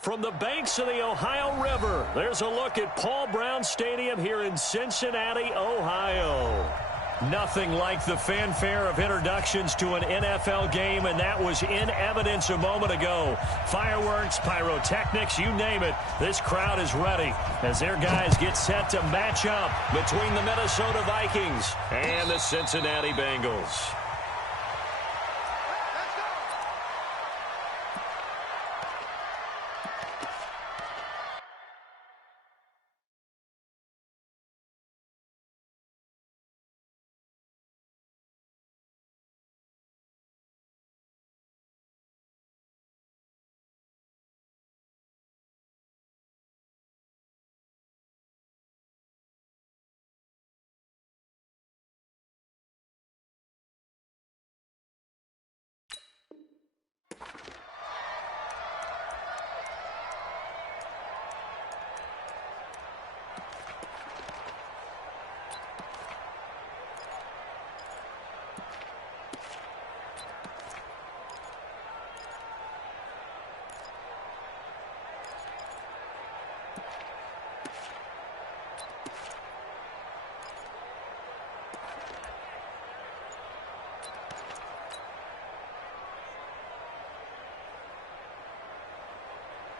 From the banks of the Ohio River, there's a look at Paul Brown Stadium here in Cincinnati, Ohio. Nothing like the fanfare of introductions to an NFL game, and that was in evidence a moment ago. Fireworks, pyrotechnics, you name it. This crowd is ready as their guys get set to match up between the Minnesota Vikings and the Cincinnati Bengals.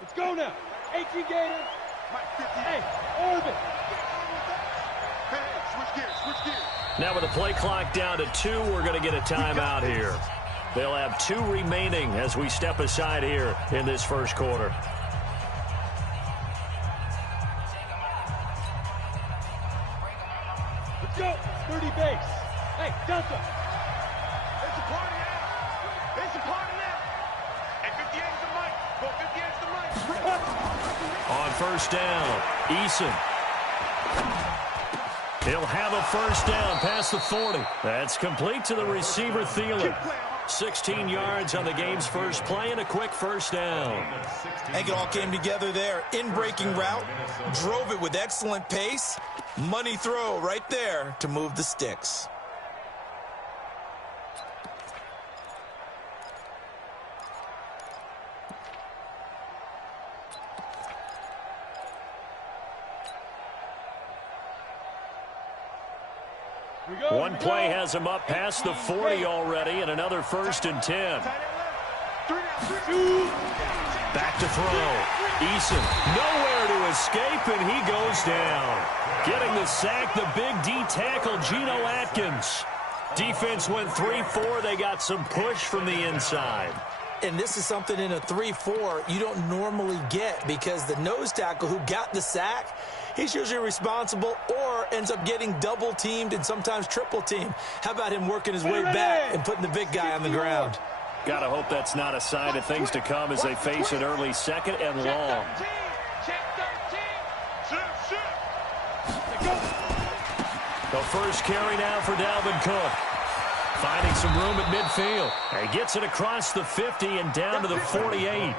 Let's go now. 18 Gator. Hey, orbit. Hey, switch gears. Now with the play clock down to 2, we're going to get a timeout here. They'll have 2 remaining as we step aside here in this first quarter. Let's go. 30 base. Hey, Delta. It's a party now. It's a party now. And 58's the mic. Well, 58's the mic. On first down, Eason. He'll have a first down past the 40. That's complete to the receiver, Thielen. 16 yards on the game's first play and a quick first down. I think it all came together there. In-breaking route, drove it with excellent pace. Money throw right there to move the sticks. One play has him up past the 40 already, and another 1st and 10. Back to throw. Eason nowhere to escape, and he goes down. Getting the sack, the big D tackle, Geno Atkins. Defense went 3-4. They got some push from the inside. And this is something in a 3-4 you don't normally get because the nose tackle who got the sack, he's usually responsible or ends up getting double-teamed and sometimes triple-teamed. How about him working his way back and putting the big guy on the ground? Got to hope that's not a sign of things to come as they face an early 2nd and long. The first carry now for Dalvin Cook. Finding some room at midfield. He gets it across the 50 and down to the 48.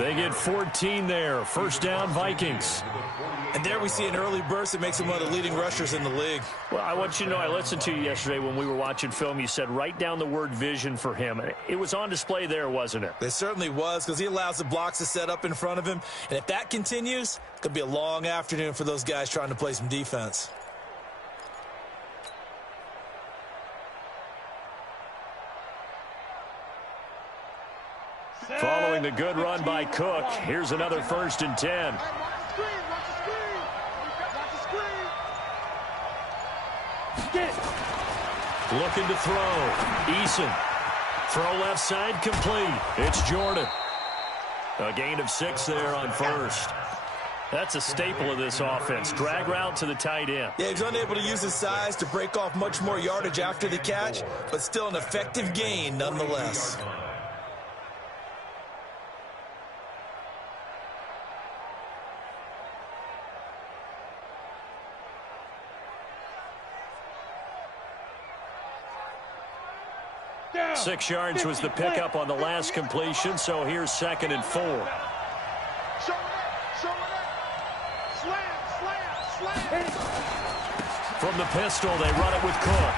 They get 14 there. First down, Vikings. And there we see an early burst that makes him one of the leading rushers in the league. Well, I want you to know, I listened to you yesterday when we were watching film. You said write down the word vision for him. It was on display there, wasn't it? It certainly was because he allows the blocks to set up in front of him. And if that continues, it could be a long afternoon for those guys trying to play some defense. Following the good run by Cook, here's another 1st and 10. Looking to throw. Eason. Throw left side complete. It's Jordan. A gain of 6 there on first. That's a staple of this offense. Drag route to the tight end. Yeah, he's unable to use his size to break off much more yardage after the catch, but still an effective gain nonetheless. Down. 6 yards was the pickup on the last completion, so here's 2nd and 4. From the pistol, they run it with Cook.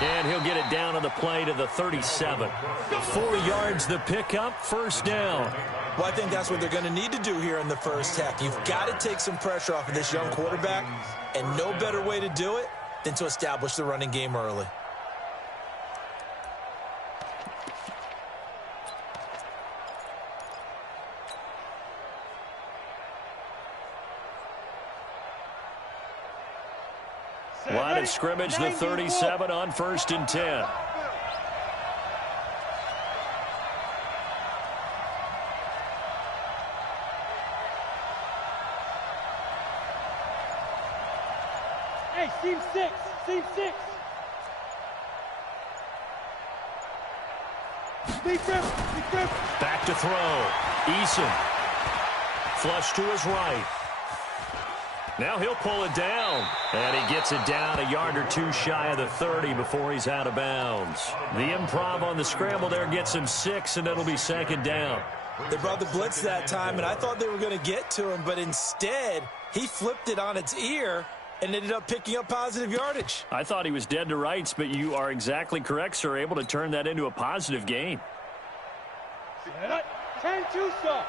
And he'll get it down on the play to the 37. 4 yards the pickup, first down. Well, I think that's what they're going to need to do here in the first half. You've got to take some pressure off of this young quarterback, and no better way to do it than to establish the running game early. Line of scrimmage, the 37 on 1st and 10. Hey, seam 6, seam 6. Deep rip, deep rip. Back to throw. Eason. Flush to his right. Now he'll pull it down. And he gets it down a yard or two shy of the 30 before he's out of bounds. The improv on the scramble there gets him 6, and it'll be 2nd down. They brought the blitz that time, and I thought they were going to get to him, but instead he flipped it on its ear and ended up picking up positive yardage. I thought he was dead to rights, but you are exactly correct, sir. Able to turn that into a positive gain. 10-2 stop.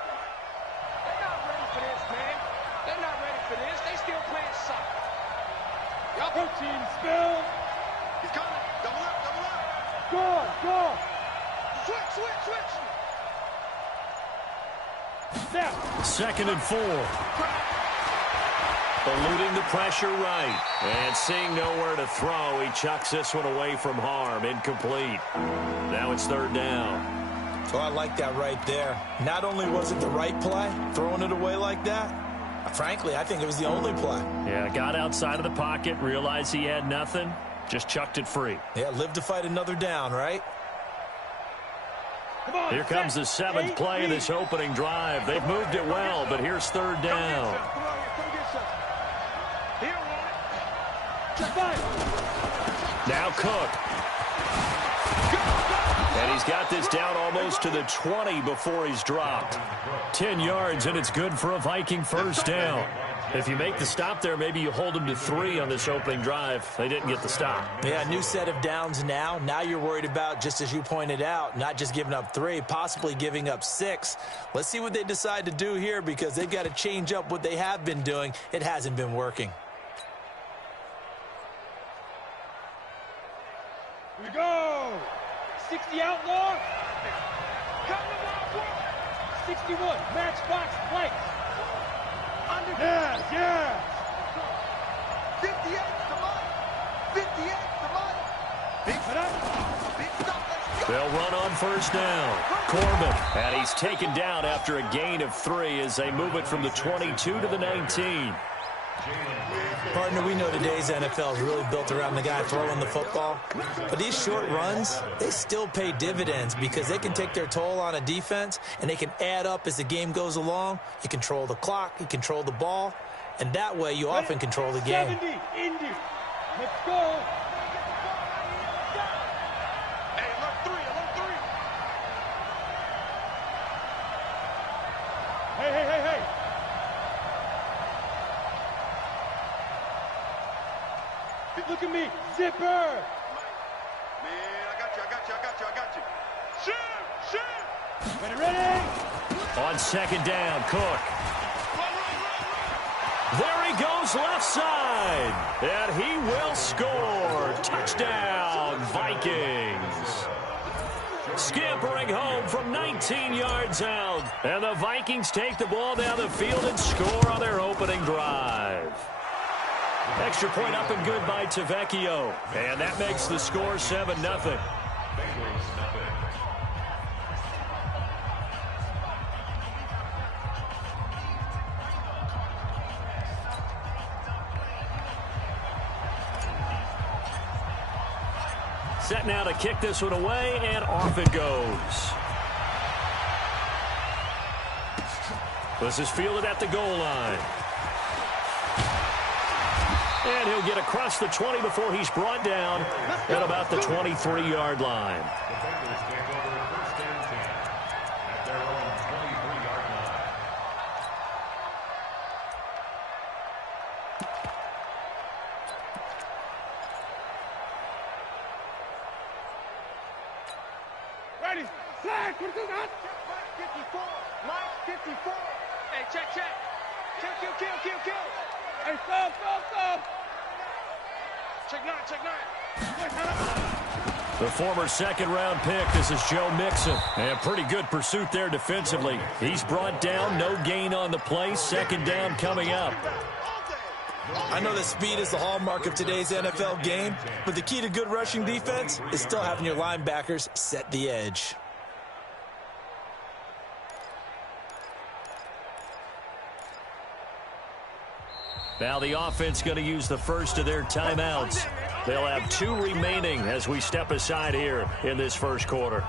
They're not ready for this, man. They're not ready for this. They still playing soccer. Y'all Protein spill. He's coming. Double up, double up. Gone, gone. Switch, switch, switch. Snap. 2nd and 4. Eluding the pressure right. And seeing nowhere to throw, he chucks this one away from harm. Incomplete. Now it's 3rd down. So I like that right there. Not only was it the right play, throwing it away like that, frankly, I think it was the only play. Yeah, got outside of the pocket, realized he had nothing, just chucked it free. Yeah, live to fight another down, right? Come on, Here comes the 7th play of this opening drive. They've moved it well, but here's 3rd down. Come on, come get some. Here, Check five. Now Cook. And he's got this down almost to the 20 before he's dropped. 10 yards, and it's good for a Viking first down. If you make the stop there, maybe you hold them to 3 on this opening drive. They didn't get the stop. Yeah, new set of downs now. Now you're worried about, just as you pointed out, not just giving up 3, possibly giving up 6. Let's see what they decide to do here, because they've got to change up what they have been doing. It hasn't been working. Here we go. 60 outlaw. 61 matchbox flanks. Yes, yes. 58 to mine. 58 to mine. Big stop. Let's go. They'll run on first down. Corbin, and he's taken down after a gain of 3 as they move it from the 22 to the 19. Partner, we know today's NFL is really built around the guy throwing the football. But these short runs, they still pay dividends because they can take their toll on a defense, and they can add up as the game goes along. You control the clock, you control the ball, and that way you often control the game. 70, Indy. Let's go. Hey, alert 3, alert 3. Hey, hey, hey, hey. Look at me. Zipper. Man, I got you, I got you, I got you, I got you. Shoot, shoot. Ready, ready. On 2nd down, Cook. There he goes left side. And he will score. Touchdown, Vikings. Scampering home from 19 yards out. And the Vikings take the ball down the field and score on their opening drive. Extra point up and good by Tavecchio. And that makes the score 7-0. Set now to kick this one away, and off it goes. This is fielded at the goal line. And he'll get across the 20 before he's brought down at about the 23-yard line. Mike, 22, not. Mike 54. Mike 54. Hey, check. Kill. Hey, stop. Check nine. The former second-round pick, this is Joe Mixon. And pretty good pursuit there defensively. He's brought down, no gain on the play. Second down coming up. I know that speed is the hallmark of today's NFL game, but the key to good rushing defense is still having your linebackers set the edge. Now the offense going to use the first of their timeouts. They'll have 2 remaining as we step aside here in this first quarter.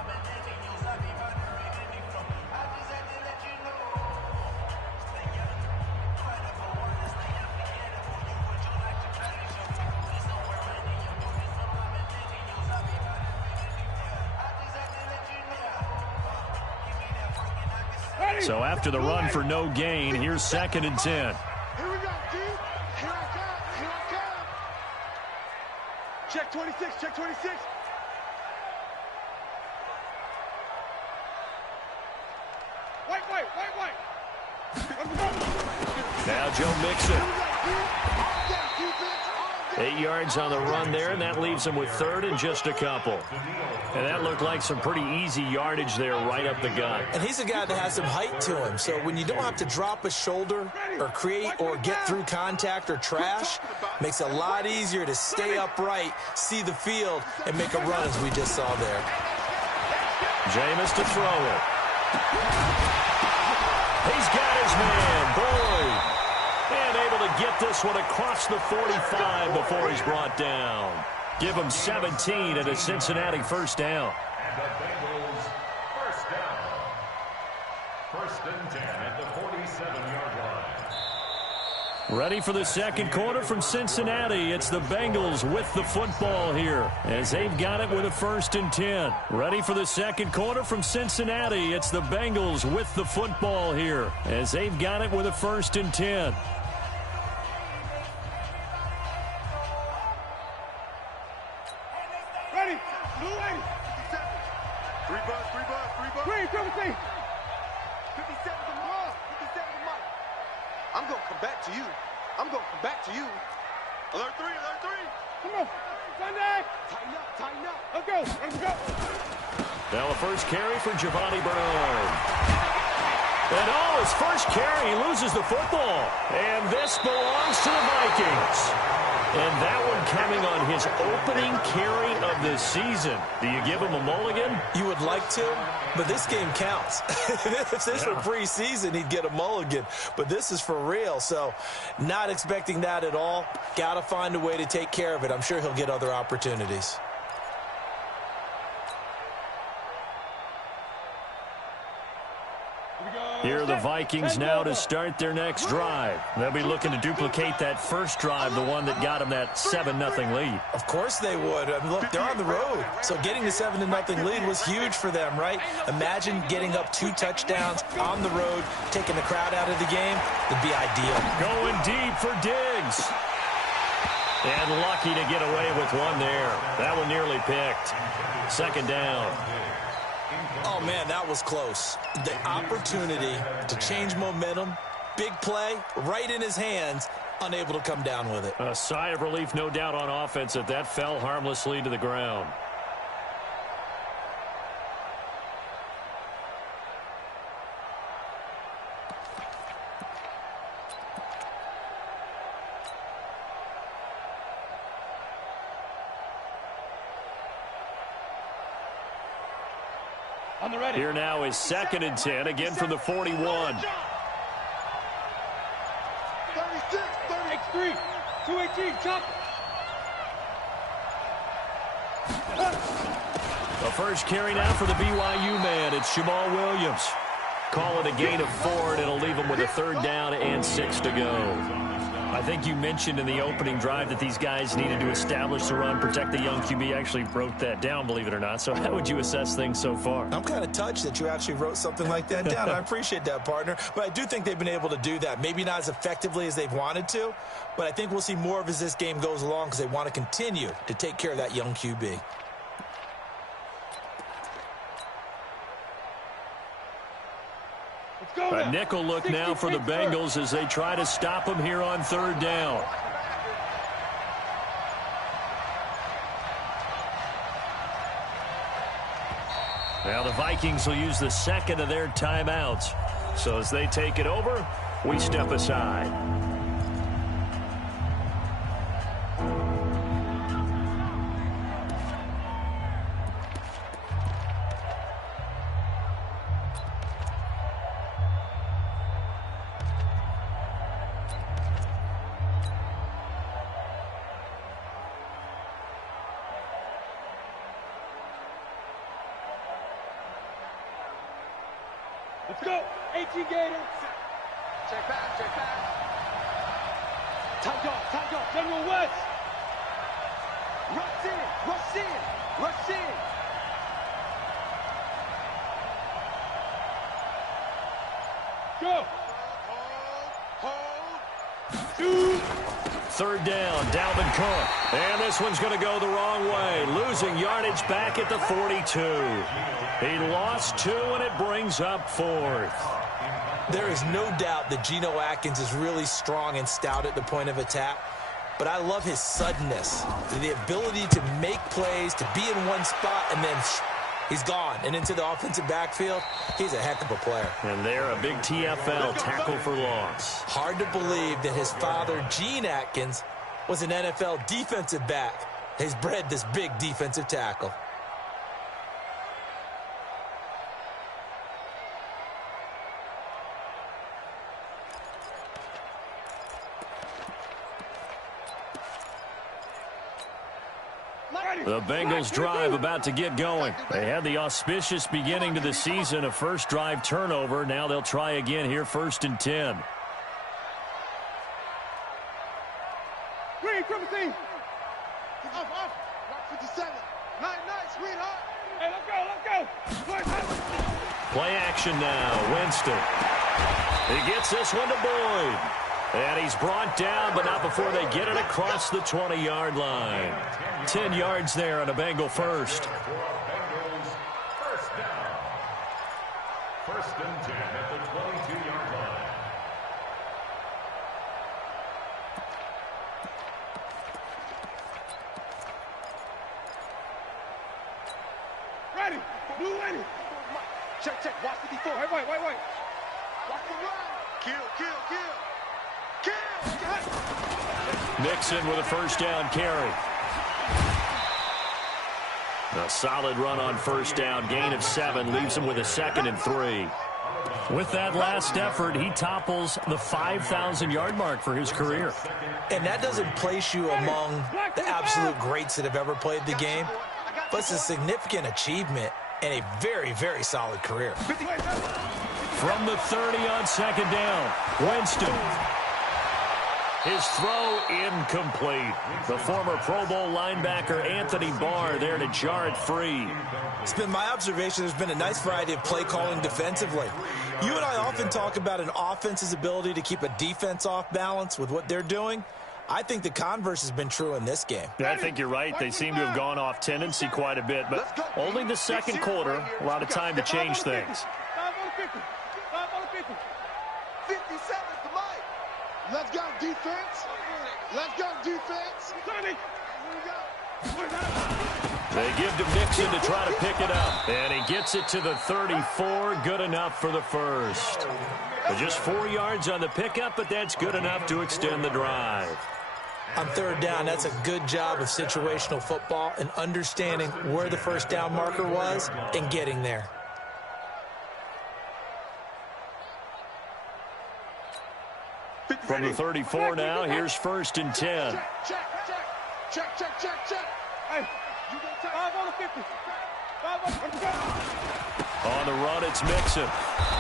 So after the run for no gain, here's 2nd and 10. Here we go, D. Here I come. Check 26. White. Now Joe Mixon. 8 yards on the run there, and that leaves him with 3rd and just a couple. And that looked like some pretty easy yardage there right up the gut. And he's a guy that has some height to him, so when you don't have to drop a shoulder or create or get through contact or trash, makes it a lot easier to stay upright, see the field, and make a run as we just saw there. Jameis to throw it. He's got his man, Boyd. And able to get this one across the 45 before he's brought down. Give him 17 and a Cincinnati first down. And the Bengals first down. 1st and 10 at the 47-yard line. Ready for the second quarter from Cincinnati. It's the Bengals with the football here as they've got it with a 1st and 10. Ready for the second quarter from Cincinnati. It's the Bengals with the football here as they've got it with a 1st and 10. Ready. Blue 80. 3 bucks. 3, 17. 57 to Mike. I'm going to come back to you. Alert 3. Come on. Sunday. Tighten up. Let's go. Now a first carry for Giovanni Bernard. And his first carry, he loses the football. And this belongs to the Vikings. And that one coming on his opening carry of the season. Do you give him a mulligan? You would like to, but this game counts. If this were preseason, he'd get a mulligan. But this is for real, so not expecting that at all. Got to find a way to take care of it. I'm sure he'll get other opportunities. Here are the Vikings now to start their next drive. They'll be looking to duplicate that first drive, the one that got them that 7-0 lead. Of course they would. I mean, look, they're on the road. So getting the 7-0 lead was huge for them, right? Imagine getting up 2 touchdowns on the road, taking the crowd out of the game. It'd be ideal. Going deep for Diggs. And lucky to get away with one there. That one nearly picked. 2nd down. Oh, man, that was close. The opportunity to change momentum, big play, right in his hands, unable to come down with it. A sigh of relief, no doubt, on offense that fell harmlessly to the ground. On the ready. Here now is 2nd and 10, again from the 41. 36, 3, 218, chop. The first carry now for the BYU man. It's Jamal Williams. Call it a gain of 4, and it'll leave him with a 3rd down and 6 to go. I think you mentioned in the opening drive that these guys needed to establish the run, protect the young QB. Actually wrote that down, believe it or not. So how would you assess things so far? I'm kind of touched that you actually wrote something like that down. I appreciate that, partner. But I do think they've been able to do that. Maybe not as effectively as they've wanted to, but I think we'll see more of as this game goes along because they want to continue to take care of that young QB. A nickel look now for the Bengals as they try to stop him here on third down. Now the Vikings will use the second of their timeouts. So as they take it over, we step aside. Let's go. 18 Gators. Check back, check back. Tight dog. General West. Rush in. Go. Hold. Shoot. Third down, Dalvin Cook. And this one's going to go the wrong way. Losing yardage back at the 42. He lost 2, and it brings up 4th. There is no doubt that Geno Atkins is really strong and stout at the point of attack. But I love his suddenness, the ability to make plays, to be in one spot, and then he's gone and into the offensive backfield. He's a heck of a player. And they're a big TFL tackle for loss. Hard to believe that his father, Gene Atkins, was an NFL defensive back. He's bred this big defensive tackle. The Bengals drive about to get going. They had the auspicious beginning to the season, a first drive turnover. Now they'll try again here, 1st and 10. Green, triple team. Off. Rock 57. Nice, sweetheart. Hey, let's go. Play action now, Winston. He gets this one to Boyd. And he's brought down, but not before they get it across the 20-yard line. 10 yards there on a Bengal first. Bengals first down. 1st and 10 at the 22-yard line. Ready. Blue ready. Check. Watch 54. Wait. Watch the run. Kill. Nixon with a first down carry. A solid run on first down. Gain of 7 leaves him with a 2nd and 3. With that last effort, he topples the 5,000-yard mark for his career. And that doesn't place you among the absolute greats that have ever played the game, but it's a significant achievement and a very, very solid career. From the 30 on 2nd down, Winston. His throw incomplete. The former Pro Bowl linebacker Anthony Barr there to jar it free. It's been my observation there's been a nice variety of play calling defensively. You and I often talk about an offense's ability to keep a defense off balance with what they're doing. I think the converse has been true in this game. Yeah, I think you're right. They seem to have gone off tendency quite a bit, but only the second quarter, a lot of time to change things. 57 is the mic. Let's go, defense. They give to Nixon to try to pick it up. And he gets it to the 34. Good enough for the first. But just 4 yards on the pickup, but that's good enough to extend the drive. On third down, that's a good job of situational football and understanding where the first down marker was and getting there. From the 34 now, here's 1st and 10. Check. Hey, you got 5 on the 50. 5 on the On the run, it's Mixon.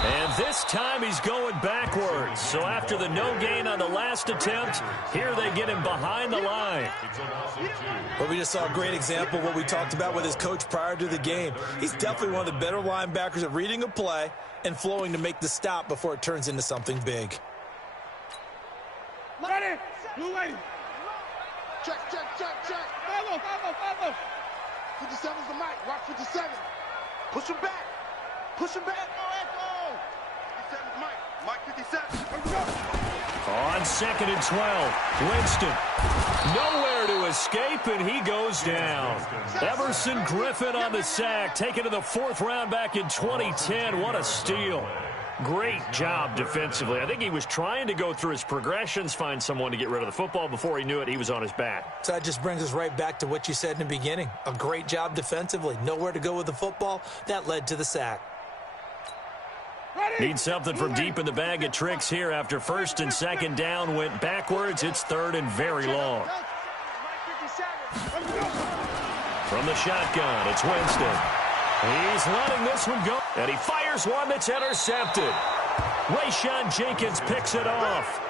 And this time he's going backwards. So after the no gain on the last attempt, here they get him behind the line. But we just saw a great example of what we talked about with his coach prior to the game. He's definitely one of the better linebackers at reading a play and flowing to make the stop before it turns into something big. Ready. Blue ready. Check. 5-0. 57's the mic. Rock 57. Push him back. Echo. 57's mic. Mike 57. On 2nd and 12, Winston. Nowhere to escape, and he goes down. Everson Griffin on the sack, taken to the 4th round back in 2010. What a steal. Great job defensively. I think he was trying to go through his progressions, find someone to get rid of the football. Before he knew it, he was on his back. So that just brings us right back to what you said in the beginning. A great job defensively. Nowhere to go with the football. That led to the sack. Need something from deep in the bag of tricks here after 1st and 2nd down went backwards. It's 3rd and very long. From the shotgun, it's Winston. He's letting this one go, and he fires one that's intercepted. Rayshawn Jenkins picks it off.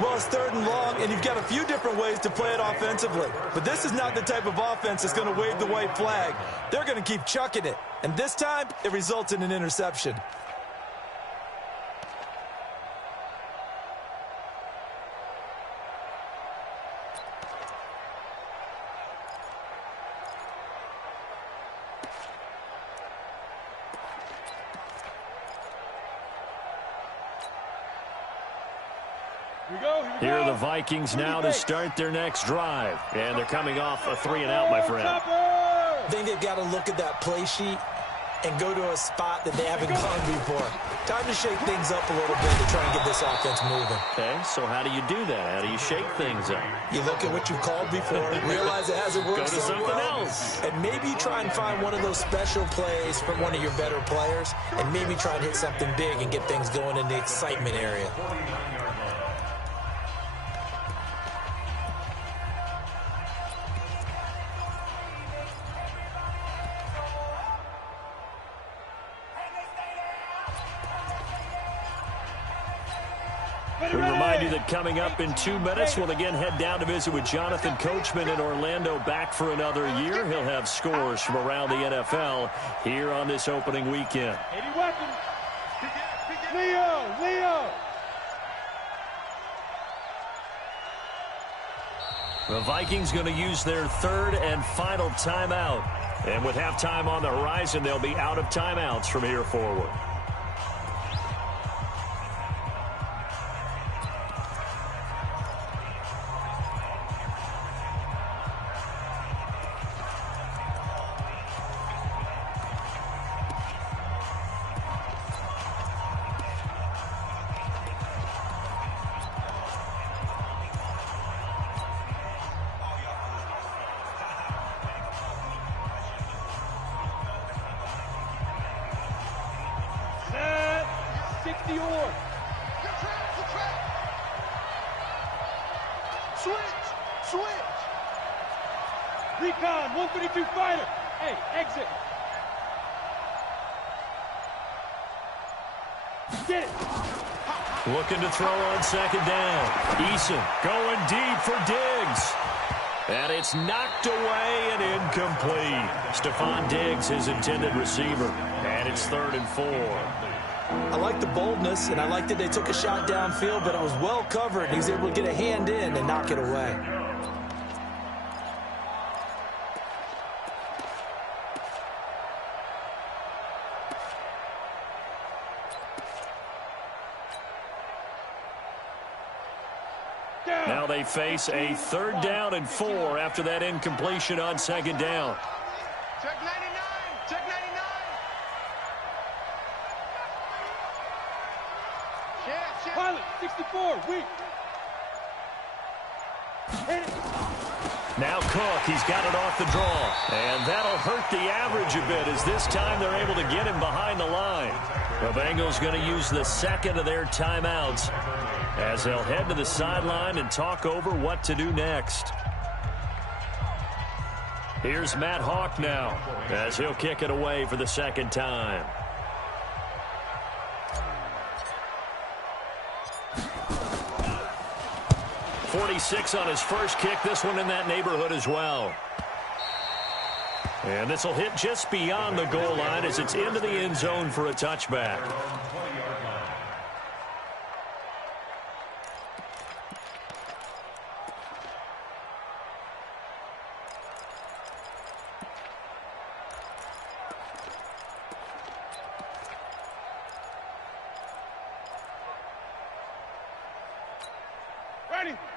Well, it's 3rd and long, and you've got a few different ways to play it offensively. But this is not the type of offense that's going to wave the white flag. They're going to keep chucking it. And this time, it results in an interception. Here are the Vikings now to start their next drive. And they're coming off a 3-and-out, my friend. I think they've got to look at that play sheet and go to a spot that they haven't gone before. Time to shake things up a little bit to try and get this offense moving. Okay, so how do you do that? How do you shake things up? You look at what you've called before, realize it hasn't worked Go to so something well, else. and maybe try and find one of those special plays from one of your better players, and maybe try and hit something big and get things going in the excitement area. We remind you that coming up in 2 minutes, we'll again head down to visit with Jonathan Coachman in Orlando, back for another year. He'll have scores from around the NFL here on this opening weekend. 80 weapons. Leo. The Vikings going to use their 3rd and final timeout. And with halftime on the horizon, they'll be out of timeouts from here forward. Switch. Recon, 132 fighter. Hey, exit. Get it. Looking to throw on 2nd down. Eason going deep for Diggs. And it's knocked away and incomplete. Stephon Diggs, his intended receiver. And it's 3rd and 4. I like the boldness, and I like that they took a shot downfield, but it was well covered. He was able to get a hand in and knock it away. Now they face a 3rd down and 4 after that incompletion on 2nd down. Check 99. Check 99. Pilot, 64, weak. Hit it. Now Cook, he's got it off the draw. And that'll hurt the average a bit as this time they're able to get him behind the line. The Bengals going to use the 2nd of their timeouts as they'll head to the sideline and talk over what to do next. Here's Matt Hawk now as he'll kick it away for the 2nd time. .46 on his first kick. This one in that neighborhood as well. And this will hit just beyond the goal line as it's into the end zone for a touchback.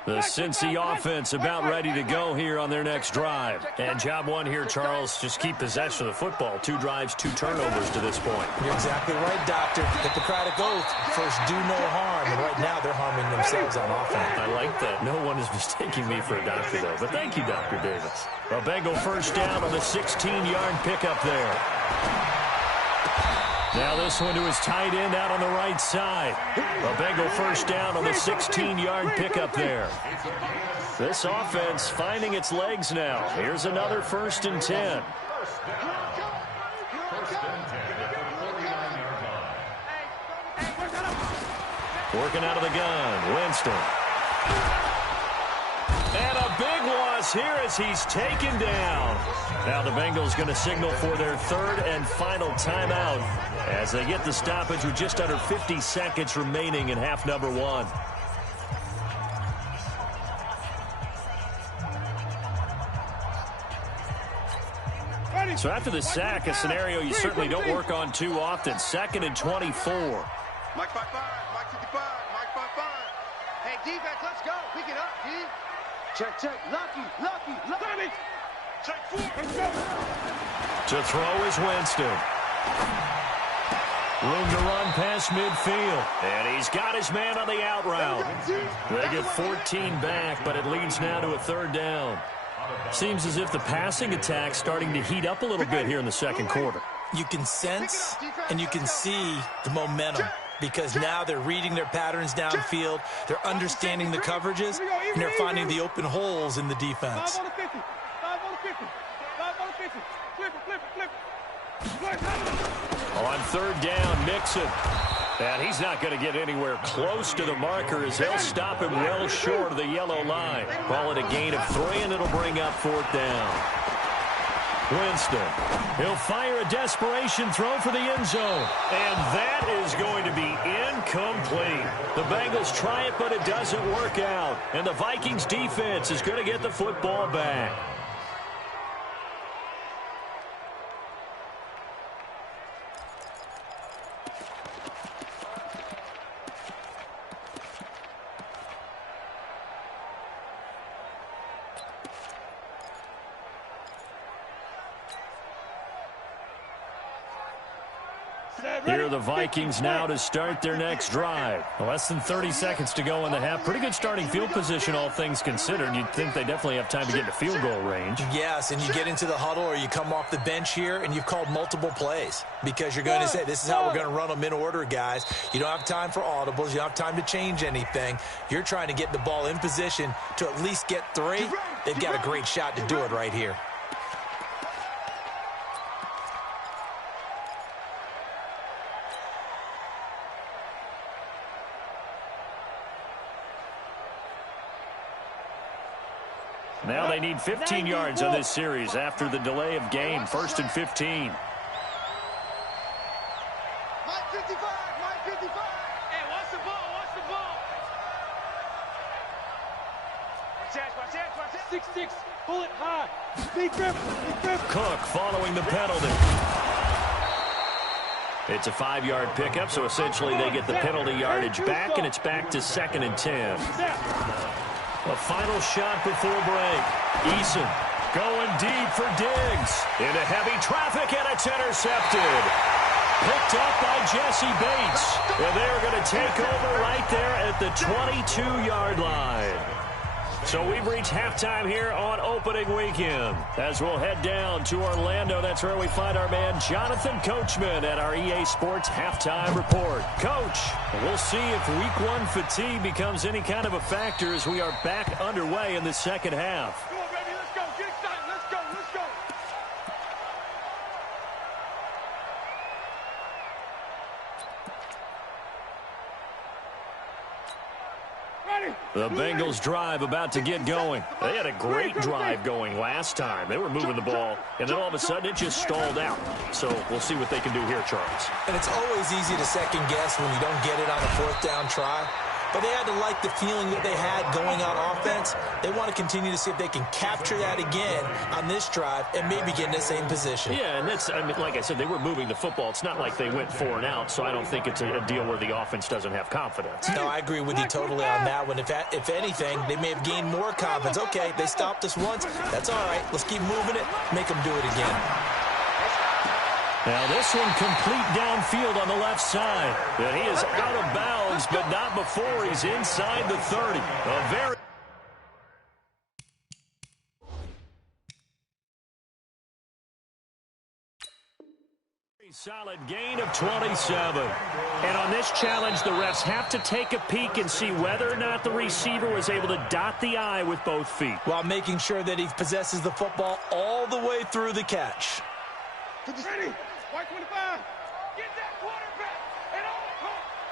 The Cincy offense about ready to go here on their next drive. And job one here, Charles, just keep possession of the football. 2 drives, 2 turnovers to this point. You're exactly right, Doctor. Hippocratic oath, first do no harm. And right now they're harming themselves on offense. I like that. No one is mistaking me for a doctor, though. But thank you, Dr. Davis. A Bengal first down on the 16-yard pickup there. Now this one to his tight end out on the right side. A Bengal first down on the 16-yard pickup there. This offense finding its legs now. Here's another 1st and 10. Working out of the gun, Winston. And a big loss here as he's taken down. Now the Bengals going to signal for their 3rd and final timeout as they get the stoppage with just under 50 seconds remaining in half number 1. So after the sack, a scenario you certainly don't work on too often. 2nd and 24. Mike 5-5, Mike 55, Mike 5-5. Hey, defense, let's go. Pick it up, D. Check, check. Lucky. Check 4. Let's go. To throw is Winston. Room to run past midfield. And he's got his man on the out route. They get 14 back, but it leads now to a 3rd down. Seems as if the passing attack's starting to heat up a little bit here in the 2nd quarter. You can sense and you can see the momentum because now they're reading their patterns downfield, they're understanding the coverages, and they're finding the open holes in the defense. 5 on the 50. 5 on the 50. 5 on the 50. Flip it. On 3rd down, Mixon. And he's not going to get anywhere close to the marker as they'll stop him well short of the yellow line. Call it a gain of 3, and it'll bring up 4th down. Winston. He'll fire a desperation throw for the end zone. And that is going to be incomplete. The Bengals try it, but it doesn't work out. And the Vikings defense is going to get the football back. Here are the Vikings now to start their next drive. Less than 30 seconds to go in the half. Pretty good starting field position, all things considered. You'd think they definitely have time to get into field goal range. Yes, and you get into the huddle or you come off the bench here and you've called multiple plays because you're going to say, this is how we're going to run them in order, guys. You don't have time for audibles. You don't have time to change anything. You're trying to get the ball in position to at least get 3. They've got a great shot to do it right here. Now they need 15 yards on this series after the delay of game. 1st and 15. Mike 55, Mike 55. Hey, watch the ball. Watch that. 6-6. Pull it high. Big grip. Cook following the penalty. It's a 5-yard pickup, so essentially they get the penalty yardage back, and it's back to 2nd and 10. A final shot before break. Eason going deep for Diggs. Into heavy traffic, and it's intercepted. Picked up by Jesse Bates. And they're going to take over right there at the 22-yard line. So we've reached halftime here on opening weekend. As we'll head down to Orlando, that's where we find our man Jonathan Coachman at our EA Sports Halftime Report. Coach, we'll see if Week 1 fatigue becomes any kind of a factor as we are back underway in the 2nd half. Come on, baby. Let's go. Get excited. Let's go. The Bengals drive about to get going. They had a great drive going last time. They were moving the ball, and then all of a sudden it just stalled out. So we'll see what they can do here, Charles. And it's always easy to second guess when you don't get it on a 4th down try. but they had to like the feeling that they had going on offense. They want to continue to see if they can capture that again on this drive and maybe get in the same position. Yeah, and that's, I mean, like I said, they were moving the football. It's not like they went 4 and out, so I don't think it's a deal where the offense doesn't have confidence. No, I agree with you totally on that one. If anything, they may have gained more confidence. Okay, they stopped us once. That's all right. Let's keep moving it. Make them do it again. Now this one complete downfield on the left side. And he is out of bounds, but not before he's inside the 30. A very solid gain of 27. And on this challenge, the refs have to take a peek and see whether or not the receiver was able to dot the I with both feet, while making sure that he possesses the football all the way through the catch. Ready? White 25. Get that quarterback. And on.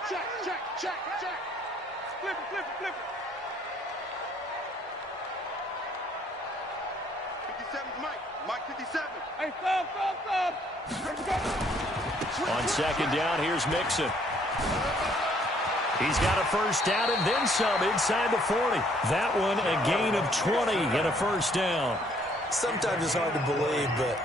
Check, check, check, check. Flip it, flip it, flip it. 57's Mike. Mike 57. Hey, stop. On second down, here's Mixon. He's got a first down and then some inside the 40. That one a gain of 20 and a first down. Sometimes it's hard to believe, but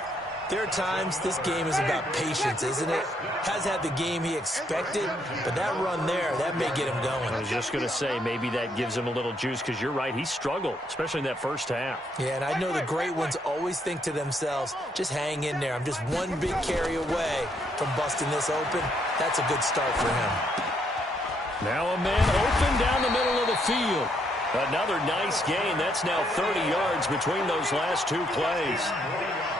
there are times this game is about patience, isn't it? Has had the game he expected, but that run there, that may get him going. I was just going to say, maybe that gives him a little juice, because you're right, he struggled, especially in that first half. Yeah, and I know the great ones always think to themselves, just hang in there. I'm just one big carry away from busting this open. That's a good start for him. Now a man open down the middle of the field. Another nice gain. That's now 30 yards between those last two plays.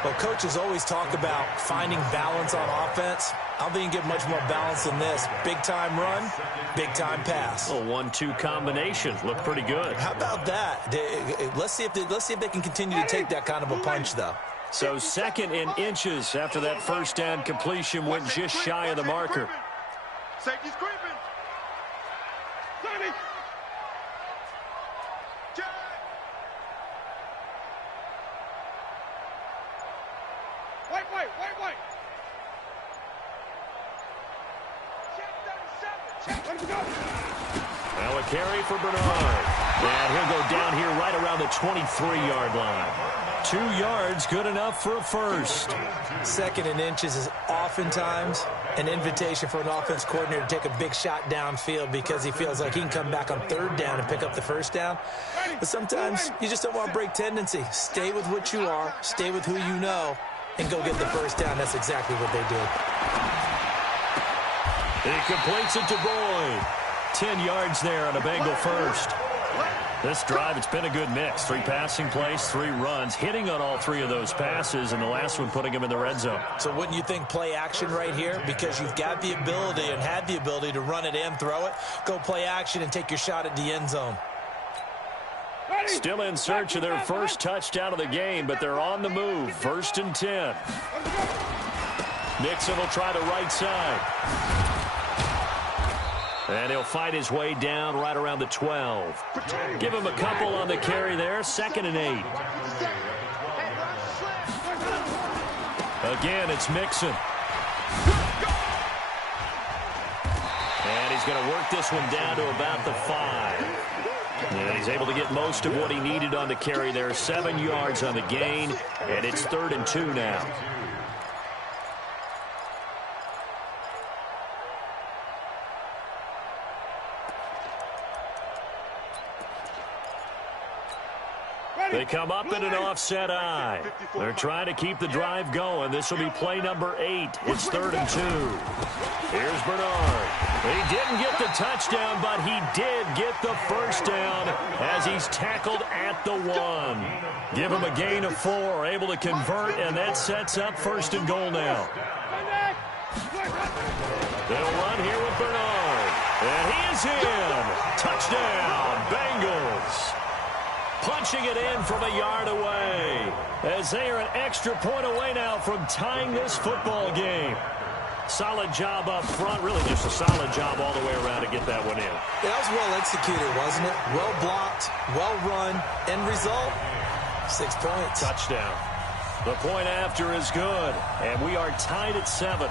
Well, coaches always talk about finding balance on offense. I don't think you can get much more balance than this. Big-time run, big-time pass. A 1-2 combination. Looked pretty good. How about that? Let's see if they can continue to take that kind of a punch, though. So second in inches after that first down completion went just shy of the marker. Safety's creeping. White. Well, a carry for Bernard. And he'll go down here right around the 23-yard line. 2 yards, good enough for a first. Second in inches is oftentimes an invitation for an offense coordinator to take a big shot downfield because he feels like he can come back on third down and pick up the first down. But sometimes you just don't want to break tendency. Stay with what you are, stay with who you know, and go get the first down. That's exactly what they did. He completes it to Boyd. 10 yards there on a Bengal first. This drive, it's been a good mix. 3 passing plays, 3 runs, hitting on all 3 of those passes, and the last one putting him in the red zone. So wouldn't you think play action right here? Because you've got the ability and had the ability to run it in, throw it, go play action, and take your shot at the end zone. Still in search of their first touchdown of the game, but they're on the move. 1st and 10. Nixon will try the right side. And he'll fight his way down right around the 12. Give him a couple on the carry there. 2nd and 8. Again, it's Mixon. And he's going to work this one down to about the 5. And he's able to get most of what he needed on the carry there. 7 yards on the gain, and it's 3rd and 2 now. They come up in an offset I. They're trying to keep the drive going. This will be play number 8. It's 3rd and 2. Here's Bernard. He didn't get the touchdown, but he did get the first down as he's tackled at the 1. Give him a gain of 4, able to convert, and that sets up 1st and goal now. They'll run here with Bernard. And he is in. Touchdown, Bengals. Punching it in from a yard away as they are an extra point away now from tying this football game. Solid job up front, really just a solid job all the way around to get that one in. Yeah, that was well executed, wasn't it? Well blocked, well run, end result, 6 points. Touchdown. The point after is good, and we are tied at 7.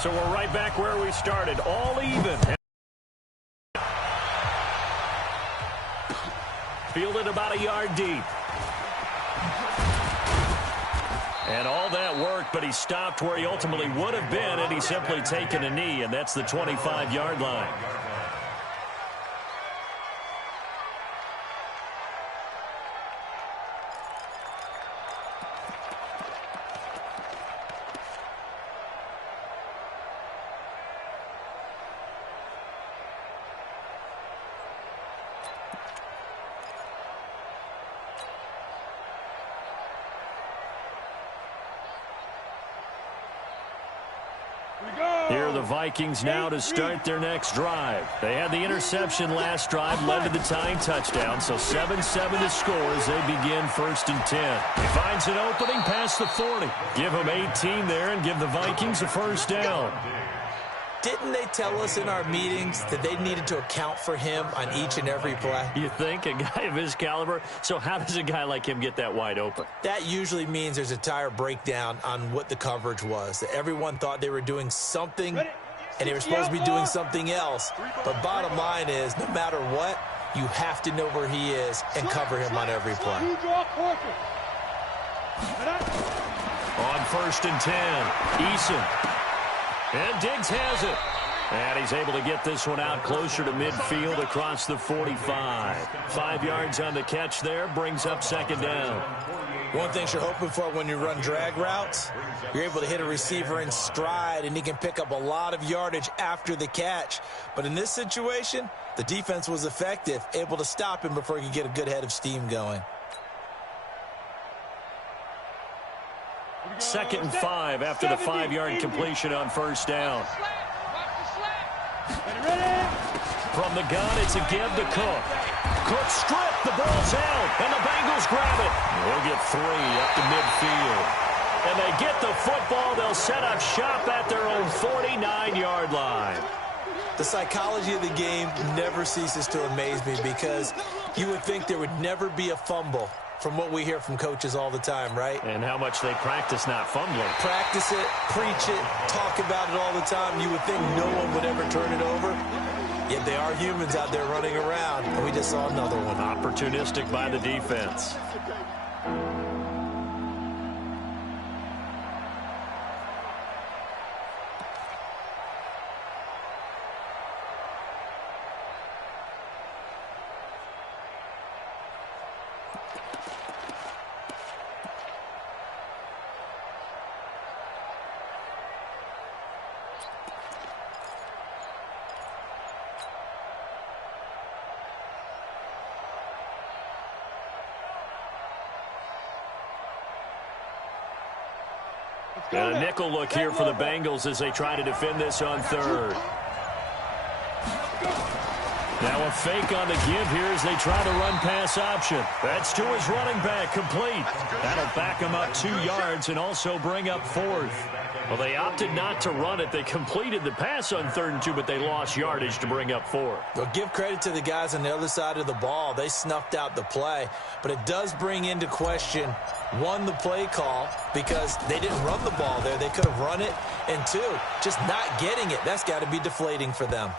So we're right back where we started, all even. Fielded about a yard deep. And all that work, but he stopped where he ultimately would have been had he simply taken a knee, and that's the 25-yard line. Here are the Vikings now to start their next drive. They had the interception last drive, led to the tying touchdown, so 7-7 to score as they begin 1st and 10. He finds an opening past the 40. Give him 18 there and give the Vikings a 1st down. Didn't they tell us in our meetings that they needed to account for him on each and every play? You think? A guy of his caliber? So how does a guy like him get that wide open? That usually means there's a tire breakdown on what the coverage was. That everyone thought they were doing something, and they were supposed to be doing something else. But bottom line is, no matter what, you have to know where he is and cover him on every play. On 1st and 10, Eason. And Diggs has it. And he's able to get this one out closer to midfield across the 45. 5 yards on the catch there, brings up 2nd down. One thing you're hoping for when you run drag routes, you're able to hit a receiver in stride, and he can pick up a lot of yardage after the catch. But in this situation, the defense was effective, able to stop him before he could get a good head of steam going. 2nd and 5 after the 5-yard completion on 1st down. From the gun, it's a give to Cook. Cook stripped, the ball's out, and the Bengals grab it. They'll get 3 up to midfield. And they get the football. They'll set up shop at their own 49-yard line. The psychology of the game never ceases to amaze me because you would think there would never be a fumble from what we hear from coaches all the time, right? And how much they practice not fumbling. Practice it, preach it, talk about it all the time. You would think no one would ever turn it over. Yet they are humans out there running around, and we just saw another one. Opportunistic by the defense. And a nickel look here for the Bengals as they try to defend this on 3rd. Now a fake on the give here as they try to run pass option. That's to his running back, complete. That'll back him up 2 yards and also bring up 4th. Well, they opted not to run it. They completed the pass on 3rd and 2, but they lost yardage to bring up 4th. Well, give credit to the guys on the other side of the ball. They snuffed out the play, but it does bring into question, 1, the play call, because they didn't run the ball there. They could have run it, and 2, just not getting it. That's got to be deflating for them.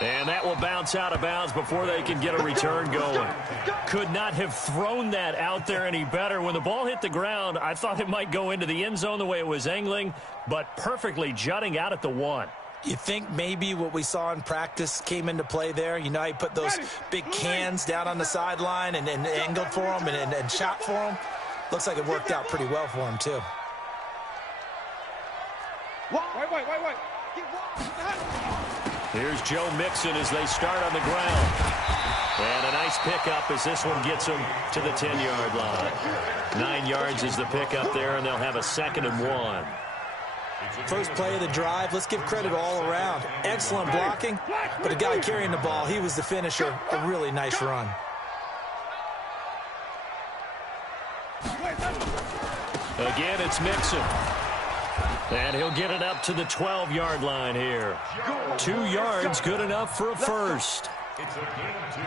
And that will bounce out of bounds before they can get a return going. Could not have thrown that out there any better. When the ball hit the ground, I thought it might go into the end zone the way it was angling, but perfectly jutting out at the 1. You think maybe what we saw in practice came into play there? You know, he put those big cans down on the sideline and angled for them and shot for them. Looks like it worked out pretty well for him, too. Wait. Here's Joe Mixon as they start on the ground. And a nice pickup as this one gets them to the 10-yard line. 9 yards is the pickup there, and they'll have a 2nd and 1. First play of the drive, let's give credit all around. Excellent blocking, but the guy carrying the ball, he was the finisher. A really nice run. Again, it's Mixon. And he'll get it up to the 12-yard line here. 2 yards, good enough for a first. It's a gain of 2.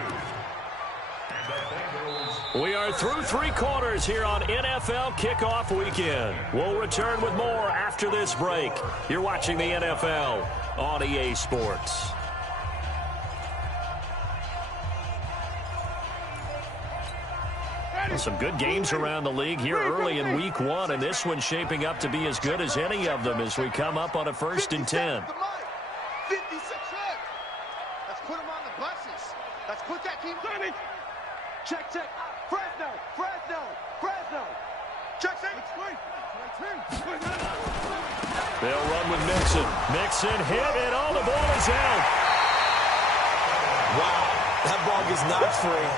We are through 3 quarters here on NFL Kickoff Weekend. We'll return with more after this break. You're watching the NFL on EA Sports. Some good games around the league here early in Week 1, and this one's shaping up to be as good as any of them as we come up on a 1st and 10. 56 head. Let's put them on the buses. Let's put that team. Check, check. Fresno, Fresno, Fresno. Check, check. They'll run with Mixon. Mixon hit, and all the ball is out. Wow, that ball gets knocked free,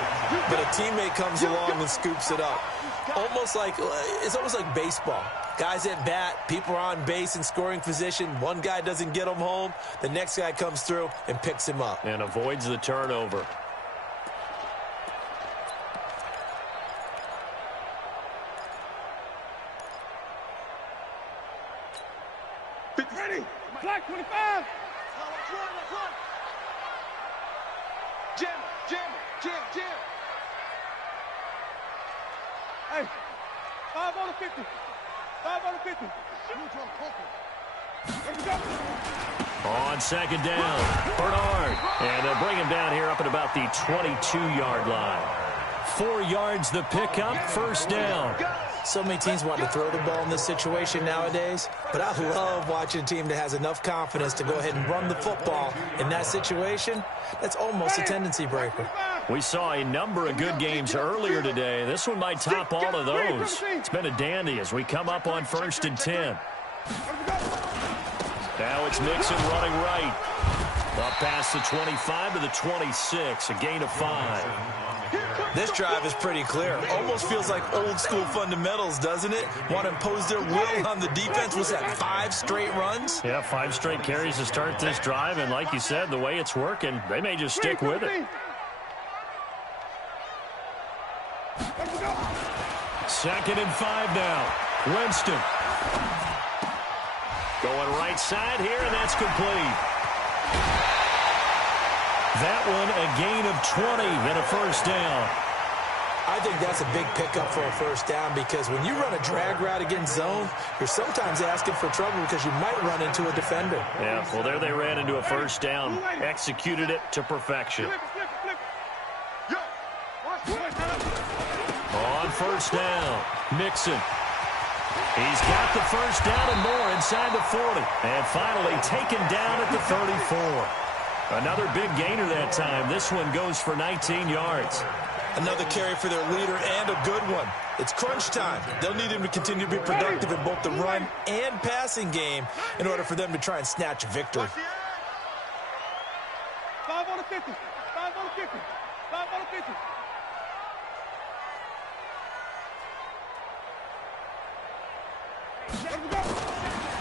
but a teammate comes along and scoops it up. It's almost like baseball. Guys at bat, people are on base in scoring position. One guy doesn't get him home. The next guy comes through and picks him up. And avoids the turnover. Ready? Black 25. Let's run. Jam, jam, jam, jam. Hey, 5 on the 50. 5 on the 50. Let's go. On 2nd down, Bernard. And they'll bring him down here up at about the 22-yard line. 4 yards the pickup, 1st down. So many teams want to throw the ball in this situation nowadays, but I love watching a team that has enough confidence to go ahead and run the football in that situation. That's almost a tendency breaker. We saw a number of good games earlier today. This one might top all of those. It's been a dandy as we come up on 1st and 10. Now it's Mixon running right. Up past the 25 to the 26, a gain of 5. This drive is pretty clear. Almost feels like old school fundamentals, doesn't it? Want to impose their will on the defense. Was that 5 straight runs? Yeah, 5 straight carries to start this drive, and like you said, the way it's working, they may just stick with it. 2nd and 5 now. Winston. Going right side here, and that's complete. That one a gain of 20 and a 1st down. I think that's a big pickup for a 1st down because when you run a drag route against zone, you're sometimes asking for trouble because you might run into a defender. Yeah, well, there they ran into a 1st down, executed it to perfection. On 1st down, Mixon. He's got the 1st down and more inside the 40. And finally taken down at the 34. Another big gainer that time. This one goes for 19 yards. Another carry for their leader and a good one. It's crunch time. They'll need him to continue to be productive in both the run and passing game in order for them to try and snatch a victory. 5 on the 50. 5 on the 50. 5 on the 50.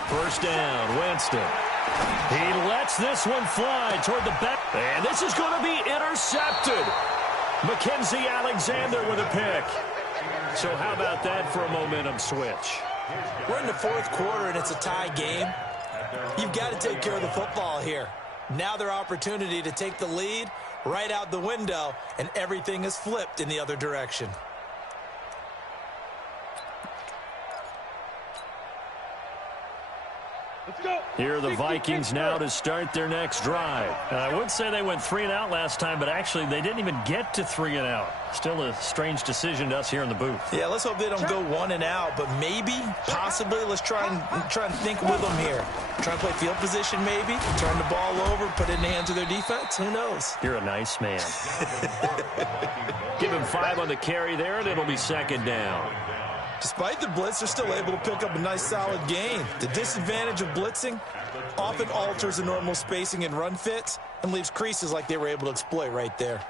First down, Winston. He lets this one fly toward the back. And this is going to be intercepted. Mackenzie Alexander with a pick. So how about that for a momentum switch? We're in the 4th quarter, and it's a tie game. You've got to take care of the football here. Now their opportunity to take the lead right out the window, and everything is flipped in the other direction. Here are the Vikings now to start their next drive. I would say they went 3 and out last time, but actually they didn't even get to 3 and out. Still a strange decision to us here in the booth. Yeah, let's hope they don't go 1 and out, but maybe, possibly, let's try and think with them here. Try and play field position maybe, turn the ball over, put it in the hands of their defense. Who knows? You're a nice man. Give him 5 on the carry there, and it'll be 2nd down. Despite the blitz, they're still able to pick up a nice solid gain. The disadvantage of blitzing often alters the normal spacing and run fits and leaves creases like they were able to exploit right there.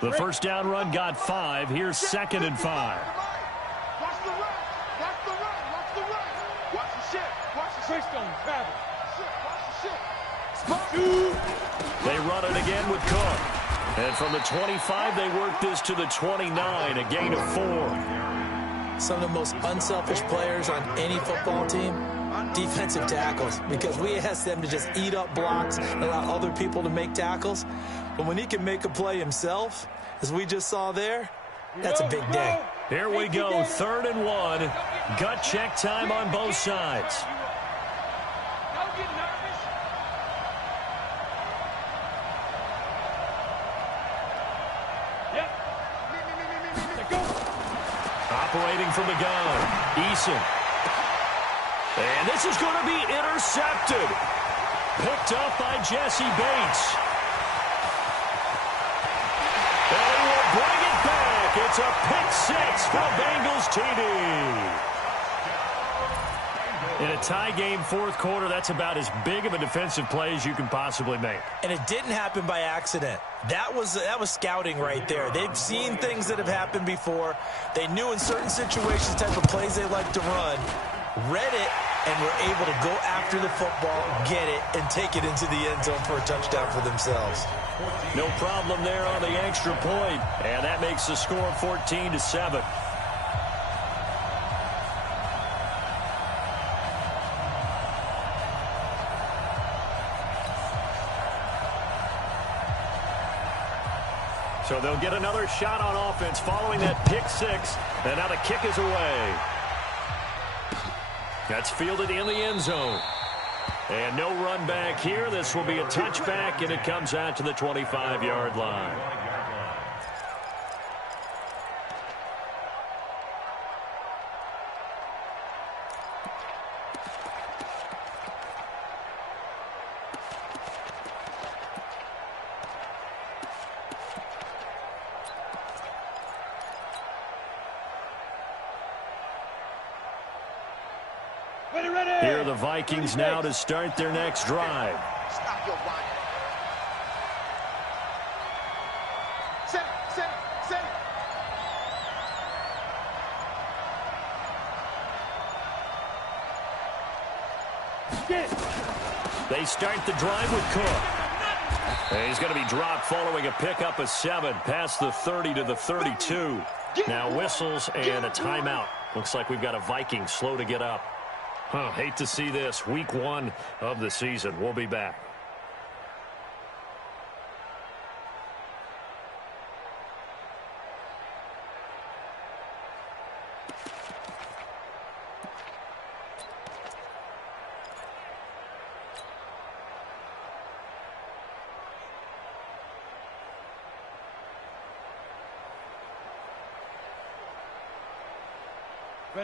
The first down run got 5. Here's 2nd and 5. Watch the run. Watch the run. Watch the run. Watch the shit. Watch the shit. Watch the shit. They run it again with Cook. And from the 25, they work this to the 29, a gain of 4. Some of the most unselfish players on any football team, defensive tackles, because we ask them to just eat up blocks and allow other people to make tackles. But when he can make a play himself, as we just saw there, that's a big day. Here we go, 3rd and 1. Gut check time on both sides. Operating from the gun, Eason. And this is going to be intercepted. Picked up by Jesse Bates. And he will bring it back. It's a pick 6 for Bengals TD. In a tie game, 4th quarter, that's about as big of a defensive play as you can possibly make. And it didn't happen by accident. That was scouting right there. They've seen things that have happened before. They knew in certain situations the type of plays they like to run, read it, and were able to go after the football, get it, and take it into the end zone for a touchdown for themselves. No problem there on the extra point, and that makes the score 14-7. So they'll get another shot on offense following that pick 6, and now the kick is away. That's fielded in the end zone. And no run back here. This will be a touchback, and it comes out to the 25-yard line. Here are the Vikings now to start their next drive. Stop your running. Set it. They start the drive with Cook. And he's going to be dropped following a pickup of 7 past the 30 to the 32. Now whistles and a timeout. Looks like we've got a Viking slow to get up. Hate to see this. Week 1 of the season. We'll be back.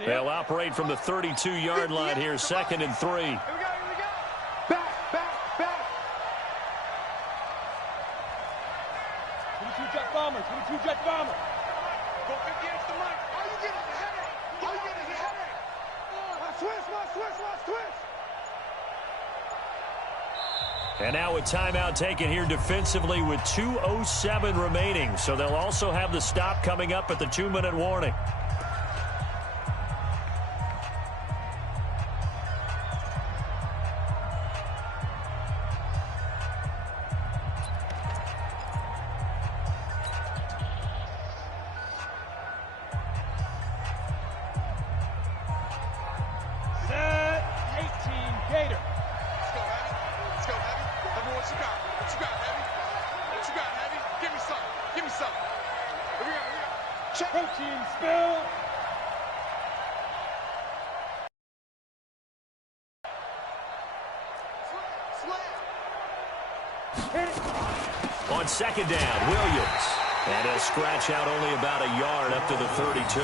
They'll operate from the 32-yard line here, 2nd and 3. Here we go. Back. 22 jet bomber. Go 50 inch the mic. All you get is a headache. Watch twist. And now a timeout taken here defensively with 2:07 remaining. So they'll also have the stop coming up at the 2-minute warning. On 2nd down, Williams. And he'll scratch out only about a yard up to the 32.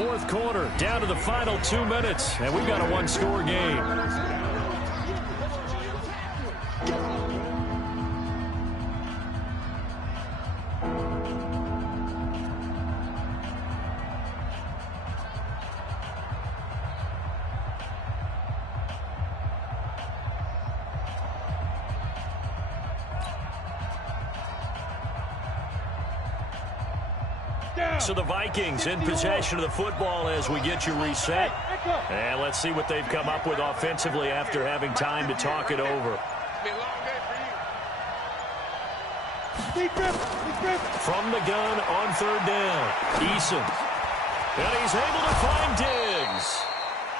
4th quarter, down to the final 2 minutes. And we've got a 1-score game. So the Vikings in possession of the football as we get you reset. And let's see what they've come up with offensively after having time to talk it over. From the gun on third down, Eason. And he's able to find Diggs.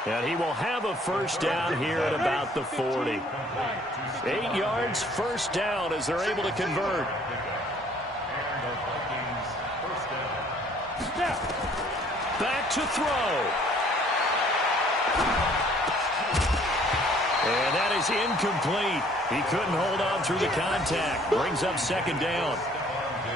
And he will have a first down here at about the 40. 8 yards, first down as they're able to convert. Back to throw. And that is incomplete. He couldn't hold on through the contact. Brings up second down.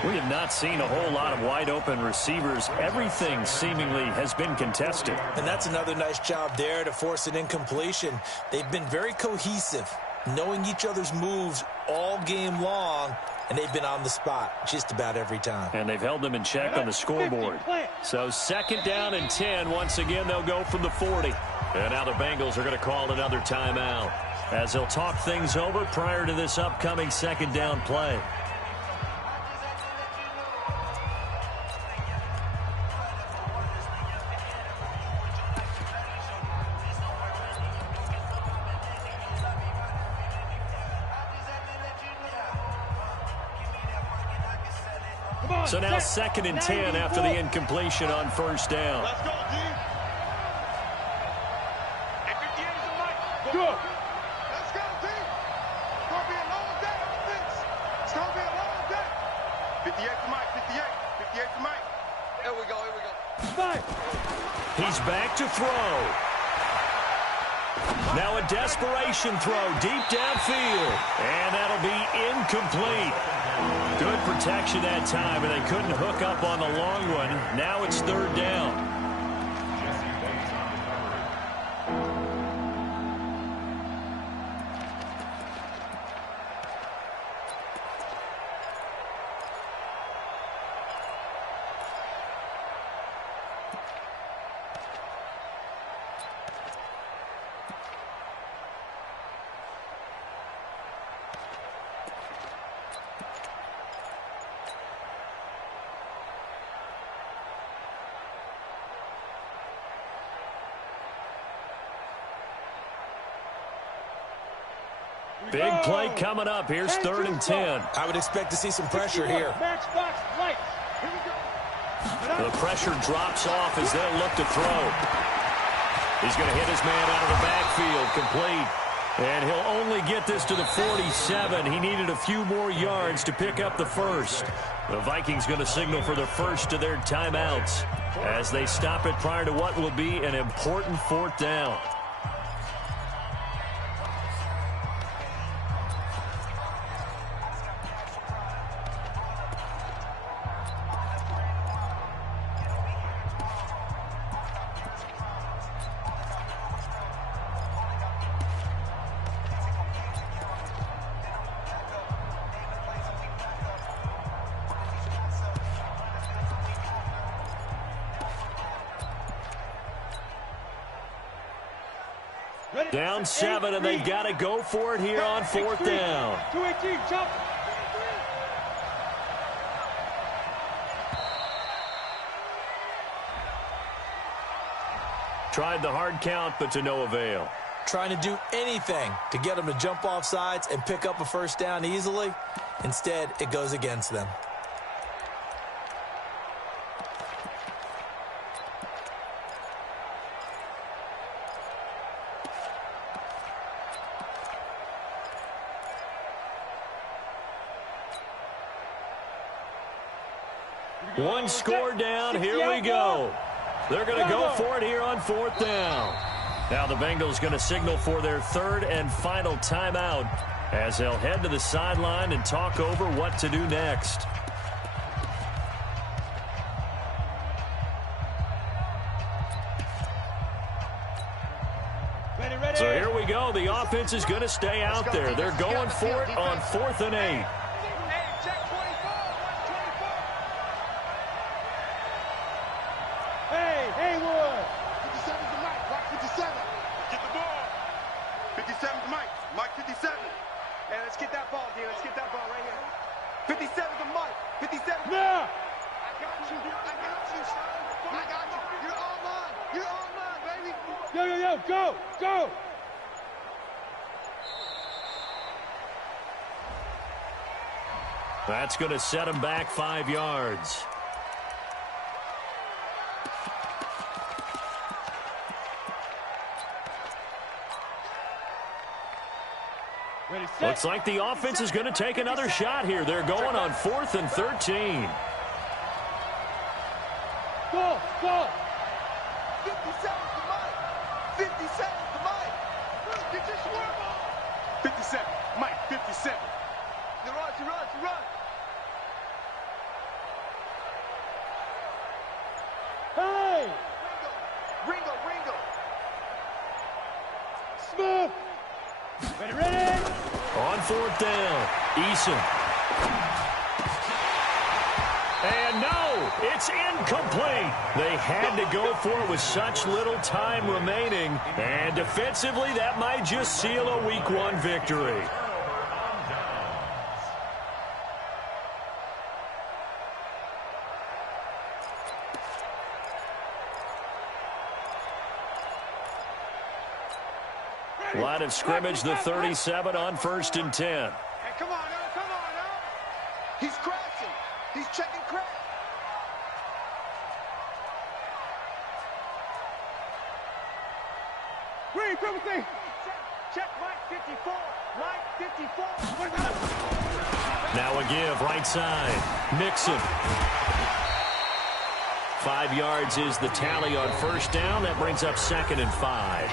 We have not seen a whole lot of wide-open receivers. Everything seemingly has been contested. And that's another nice job there to force an incompletion. They've been very cohesive, knowing each other's moves all game long, and they've been on the spot just about every time. And they've held them in check on the scoreboard. So second down and 10. Once again, they'll go from the 40. And now the Bengals are going to call another timeout as they'll talk things over prior to this upcoming second down play. So now second and 10 after the incompletion on first down. Let's go, D. And 58 is the mic. Go. Let's go, D. It's going to be a long day on defense. It's going to be a long day. 58 for Mike, 58. 58 for Mike. Here we go, here we go. Five. He's back to throw. Now a desperation throw deep downfield. And that'll be incomplete. Good protection that time, and they couldn't hook up on the long one. Now it's third down. Big play coming up. Here's third and 10. I would expect to see some pressure here. The pressure drops off as they'll look to throw. He's going to hit his man out of the backfield, complete. And he'll only get this to the 47. He needed a few more yards to pick up the first. The Vikings going to signal for the first of their timeouts as they stop it prior to what will be an important fourth down. Down 7, and they've got to go for it here on fourth down. 218, jump. Tried the hard count, but to no avail. Trying to do anything to get them to jump off sides and pick up a first down easily. Instead, it goes against them. One score down. Here we go. They're going to go for it here on fourth down. Now the Bengals going to signal for their third and final timeout as they'll head to the sideline and talk over what to do next. So here we go. The offense is going to stay out there. They're going for it on 4th and 8. got you. I got you, son. I got you. You're all mine. You're all mine, baby. Yo, yo, yo, go, go. That's going to set him back 5 yards. Ready, set. Looks like the offense is going to take another shot here. They're going on 4th and 13. Go, go. 50 seconds to Mike. 50 seconds to Mike. Get your swerve on. 57, Mike, 57. You run, you run, you run. Hey! Ringo, Ringo. Smooth. Ready, ready. On 4th down, Eason. And no, it's incomplete. They had to go for it with such little time remaining. And defensively, that might just seal a Week 1 victory. Line of scrimmage, the 37 on 1st and 10. Hey, come on now, come on now. He's crashing. He's checking crash. Green, come with me. Check Mike 54. Mike 54. Now a give, right side. Mixon. 5 yards is the tally on 1st down. That brings up 2nd and 5.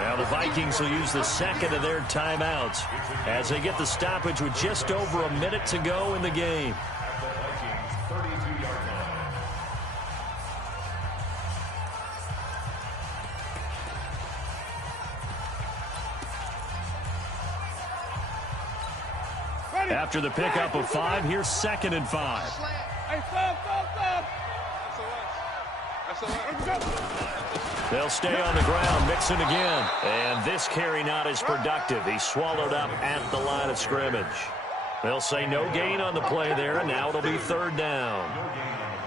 Now the Vikings will use the second of their timeouts as they get the stoppage with just over a minute to go in the game. After the pickup of 5, here's 2nd and 5. Hey, stop. They'll stay on the ground, Mixon again. And this carry not as productive. He's swallowed up at the line of scrimmage. They'll say no gain on the play there, and now it'll be 3rd down.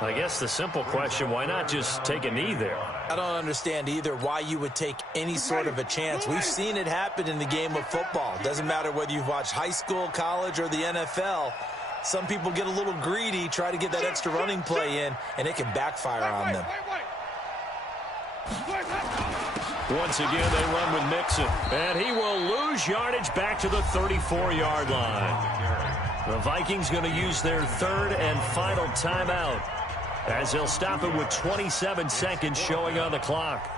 I guess the simple question, why not just take a knee there? I don't understand either why you would take any sort of a chance. We've seen it happen in the game of football. Doesn't matter whether you've watched high school, college, or the NFL. Some people get a little greedy, try to get that extra running play in, and it can backfire on them. Once again, they run with Mixon, and he will lose yardage back to the 34-yard line. The Vikings going to use their 3rd and final timeout as they'll stop it with 27 seconds showing on the clock.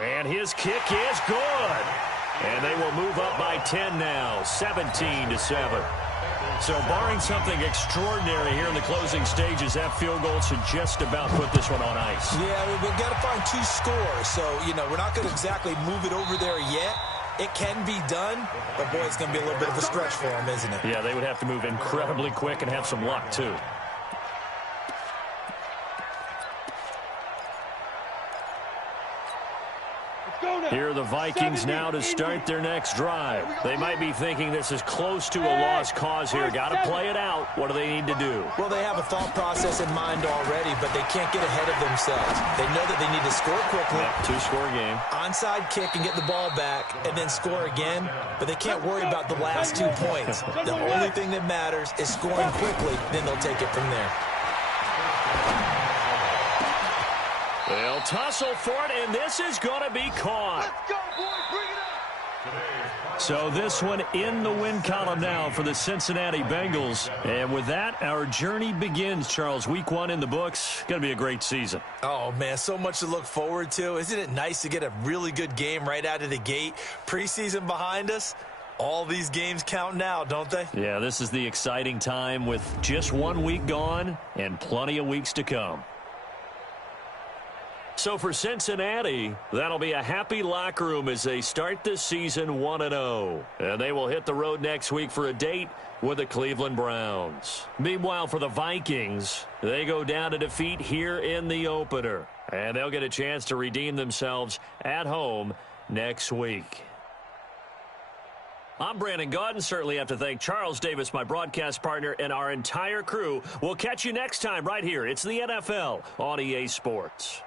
And his kick is good. And they will move up by 10 now, 17-7. So barring something extraordinary here in the closing stages, that field goal should just about put this one on ice. Yeah, we've got to find 2 scores. So, we're not going to exactly move it over there yet. It can be done, but, boy, it's going to be a little bit of a stretch for them, isn't it? Yeah, they would have to move incredibly quick and have some luck, too. Here are the Vikings now to start their next drive. They might be thinking this is close to a lost cause here. Got to play it out. What do they need to do? Well, they have a thought process in mind already, but they can't get ahead of themselves. They know that they need to score quickly. Yep, 2-score game. Onside kick and get the ball back and then score again, but they can't worry about the last 2 points. The only thing that matters is scoring quickly, then they'll take it from there. They'll tussle for it, and this is going to be caught. Let's go, boys. Bring it up. So this one in the win column now for the Cincinnati Bengals. And with that, our journey begins, Charles. Week 1 in the books. Going to be a great season. Oh, man, so much to look forward to. Isn't it nice to get a really good game right out of the gate? Preseason behind us. All these games count now, don't they? Yeah, this is the exciting time with just 1 week gone and plenty of weeks to come. So for Cincinnati, that'll be a happy locker room as they start this season 1-0. And they will hit the road next week for a date with the Cleveland Browns. Meanwhile, for the Vikings, they go down to defeat here in the opener. And they'll get a chance to redeem themselves at home next week. I'm Brandon Gaudin. Certainly have to thank Charles Davis, my broadcast partner, and our entire crew. We'll catch you next time right here. It's the NFL on EA Sports.